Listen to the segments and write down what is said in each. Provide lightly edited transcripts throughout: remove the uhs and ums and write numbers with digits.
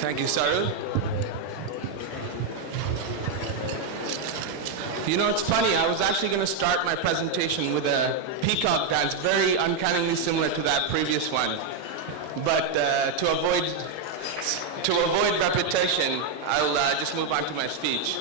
Thank you, Saru. You know, it's funny, I was actually going to start my presentation with a peacock dance, very uncannily similar to that previous one. But to avoid repetition, I'll just move on to my speech.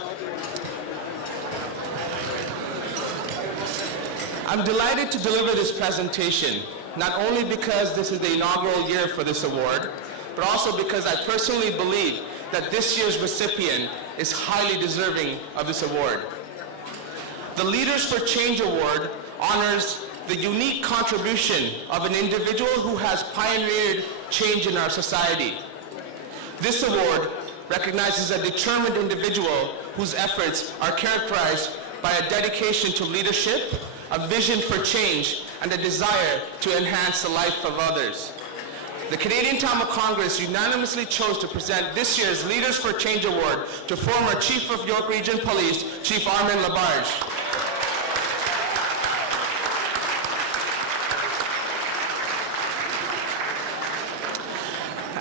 I'm delighted to deliver this presentation, not only because this is the inaugural year for this award, but also because I personally believe that this year's recipient is highly deserving of this award. The Leaders for Change Award honors the unique contribution of an individual who has pioneered change in our society. This award recognizes a determined individual whose efforts are characterized by a dedication to leadership, a vision for change, and a desire to enhance the life of others. The Canadian Tamil Congress unanimously chose to present this year's Leaders for Change Award to former Chief of York Region Police, Chief Armand LaBarge.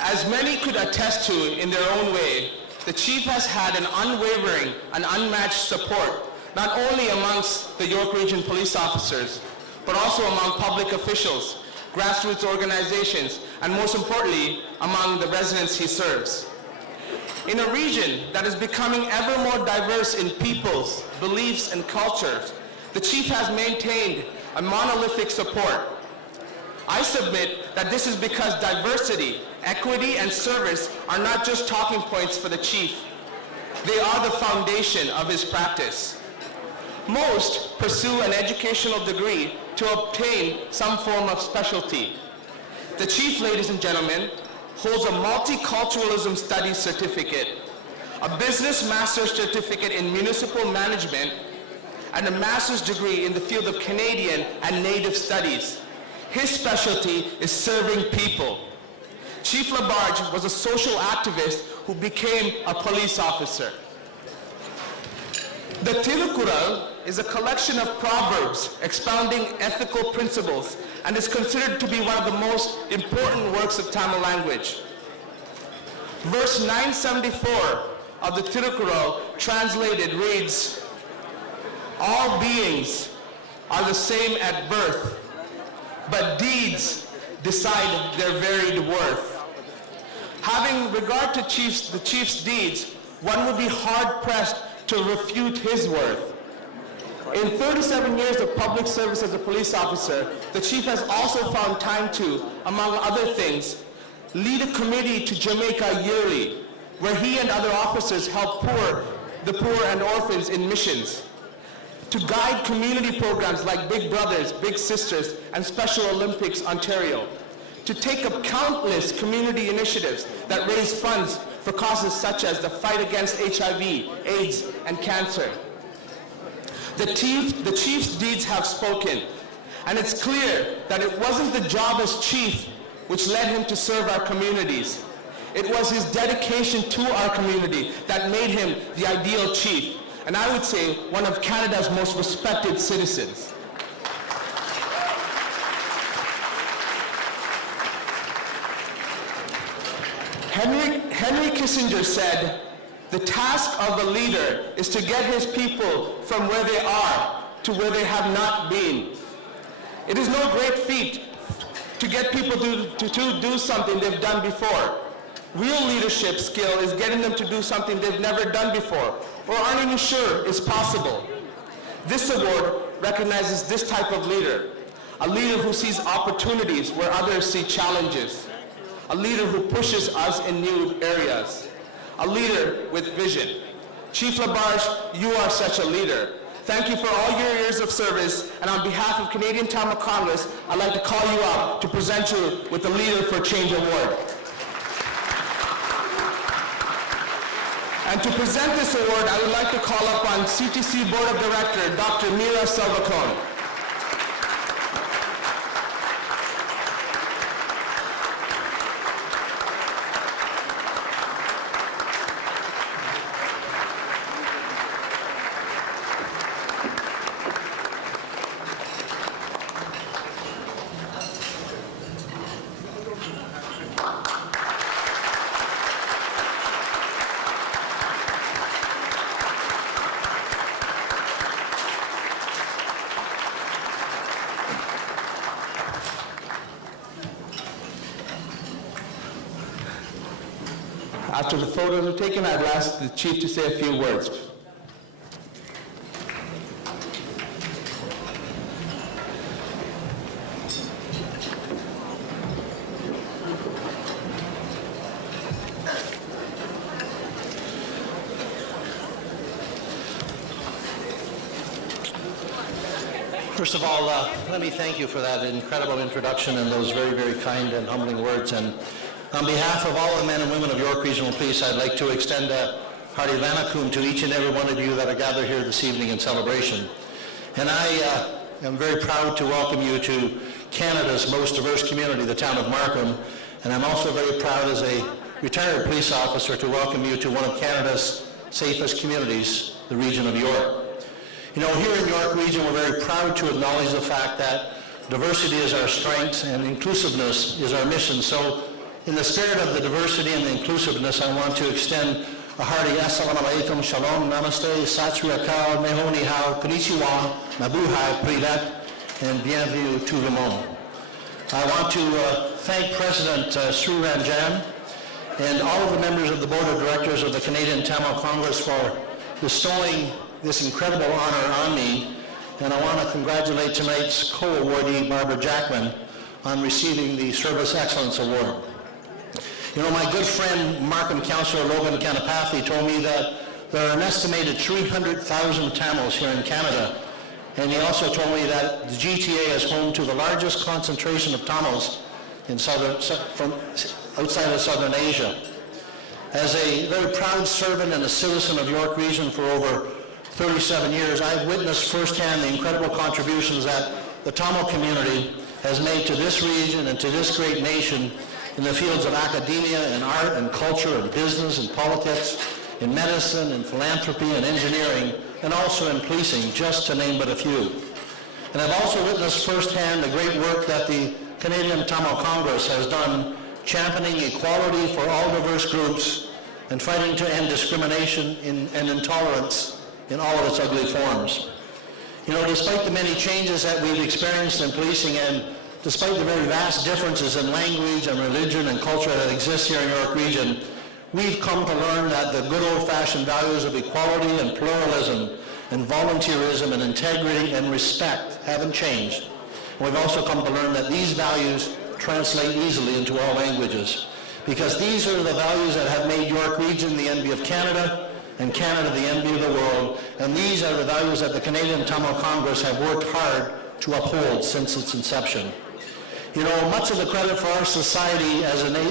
As many could attest to in their own way, the Chief has had an unwavering and unmatched support, not only amongst the York Region police officers, but also among public officials, grassroots organizations, and most importantly, among the residents he serves. In a region that is becoming ever more diverse in peoples, beliefs, and cultures, the Chief has maintained a monolithic support. I submit that this is because diversity, equity, and service are not just talking points for the Chief. They are the foundation of his practice. Most pursue an educational degree to obtain some form of specialty. The Chief, ladies and gentlemen, holds a multiculturalism studies certificate, a business master's certificate in municipal management, and a master's degree in the field of Canadian and Native studies. His specialty is serving people. Chief LaBarge was a social activist who became a police officer. The Tirukural is a collection of proverbs expounding ethical principles and is considered to be one of the most important works of Tamil language. Verse 974 of the Tirukural translated reads, "All beings are the same at birth, but deeds decide their varied worth." Having regard to the Chief's deeds, one would be hard-pressed to refute his worth. In 37 years of public service as a police officer, the Chief has also found time to, among other things, lead a committee to Jamaica yearly, where he and other officers help the poor and orphans in missions, to guide community programs like Big Brothers, Big Sisters, and Special Olympics Ontario, to take up countless community initiatives that raise funds for causes such as the fight against HIV, AIDS, and cancer. The Chief's deeds have spoken, and it's clear that it wasn't the job as Chief which led him to serve our communities. It was his dedication to our community that made him the ideal Chief, and I would say one of Canada's most respected citizens. Henry Kissinger said, "The task of a leader is to get his people from where they are to where they have not been." It is no great feat to get people to do something they've done before. Real leadership skill is getting them to do something they've never done before, or aren't even sure is possible. This award recognizes this type of leader, a leader who sees opportunities where others see challenges, a leader who pushes us in new areas, a leader with vision. Chief LaBarge, you are such a leader. Thank you for all your years of service, and on behalf of Canadian Tamil Congress, I'd like to call you up to present you with the Leader for Change Award. And to present this award, I would like to call up on CTC Board of Director, Dr. Mira Selvacone. After the photos are taken, I'd ask the Chief to say a few words. First of all, let me thank you for that incredible introduction and those very, very kind and humbling words. And on behalf of all the men and women of York Regional Police, I'd like to extend a hearty vanakum to each and every one of you that are gathered here this evening in celebration. And I am very proud to welcome you to Canada's most diverse community, the town of Markham. And I'm also very proud as a retired police officer to welcome you to one of Canada's safest communities, the region of York. You know, here in York Region, we're very proud to acknowledge the fact that diversity is our strength and inclusiveness is our mission. So, in the spirit of the diversity and the inclusiveness, I want to extend a hearty Assalamu alaikum, Shalom, Namaste, Sat Sri Akal, Neho Ni Hao, Konnichiwa, Mabuhay, Privet, and Bienvenue tout le monde. I want to thank President Sri Ranjan and all of the members of the Board of Directors of the Canadian Tamil Congress for bestowing this incredible honor on me, and I want to congratulate tonight's co-awardee, Barbara Jackman, on receiving the Service Excellence Award. You know, my good friend, Markham Councillor Logan Kanapathy, told me that there are an estimated 300,000 Tamils here in Canada, and he also told me that the GTA is home to the largest concentration of Tamils in from outside of Southern Asia. As a very proud servant and a citizen of York Region for over 37 years, I've witnessed firsthand the incredible contributions that the Tamil community has made to this region and to this great nation in the fields of academia and art and culture and business and politics, in medicine and philanthropy and engineering, and also in policing, just to name but a few. And I've also witnessed firsthand the great work that the Canadian Tamil Congress has done championing equality for all diverse groups and fighting to end discrimination and intolerance in all of its ugly forms. You know, despite the many changes that we've experienced in policing and despite the very vast differences in language and religion and culture that exist here in York Region, we've come to learn that the good old-fashioned values of equality and pluralism and volunteerism and integrity and respect haven't changed. And we've also come to learn that these values translate easily into all languages, because these are the values that have made York Region the envy of Canada, and Canada the envy of the world, and these are the values that the Canadian Tamil Congress have worked hard to uphold since its inception. You know, much of the credit for our society,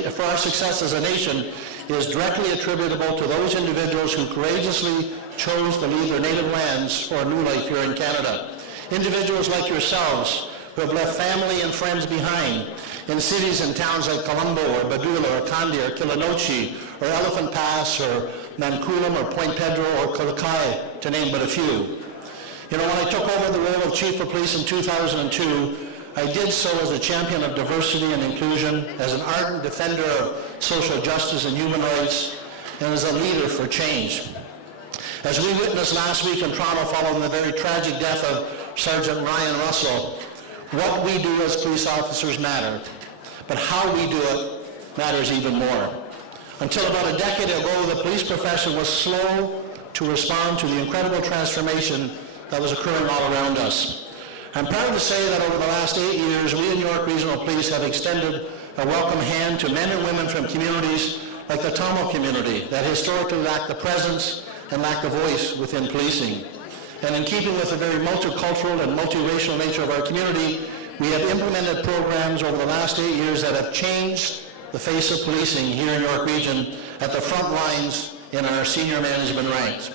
for our success as a nation, is directly attributable to those individuals who courageously chose to leave their native lands for a new life here in Canada. Individuals like yourselves who have left family and friends behind in cities and towns like Colombo or Badula or Kandy or Kilinochie or Elephant Pass or Mankulam or Point Pedro or Kalakai, to name but a few. You know, when I took over the role of Chief of Police in 2002, I did so as a champion of diversity and inclusion, as an ardent defender of social justice and human rights, and as a leader for change. As we witnessed last week in Toronto following the very tragic death of Sergeant Ryan Russell, what we do as police officers matter, but how we do it matters even more. Until about a decade ago, the police profession was slow to respond to the incredible transformation that was occurring all around us. I'm proud to say that over the last 8 years, we in York Regional Police have extended a welcome hand to men and women from communities like the Tamil community that historically lacked the presence and lacked a voice within policing. And in keeping with the very multicultural and multiracial nature of our community, we have implemented programs over the last 8 years that have changed the face of policing here in York Region at the front lines in our senior management ranks.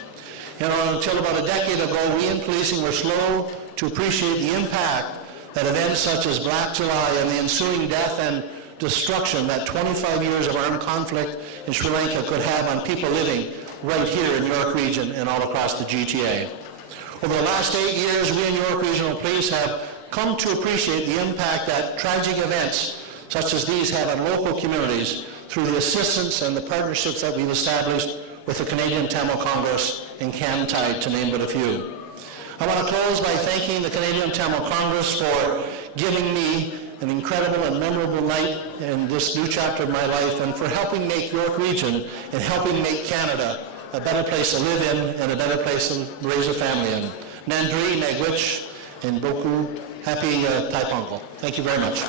You know, until about a decade ago, we in policing were slow to appreciate the impact that events such as Black July and the ensuing death and destruction that 25 years of armed conflict in Sri Lanka could have on people living right here in York Region and all across the GTA. Over the last 8 years, we in York Regional Police have come to appreciate the impact that tragic events such as these have on local communities through the assistance and the partnerships that we've established with the Canadian Tamil Congress and CanTide, to name but a few. I want to close by thanking the Canadian Tamil Congress for giving me an incredible and memorable night in this new chapter of my life, and for helping make York Region and helping make Canada a better place to live in and a better place to raise a family in. Nandri, Nagwich, and Boku, happy Thai Pongal. Thank you very much.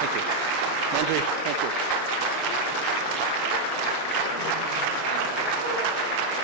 Thank you. Nandri, thank you.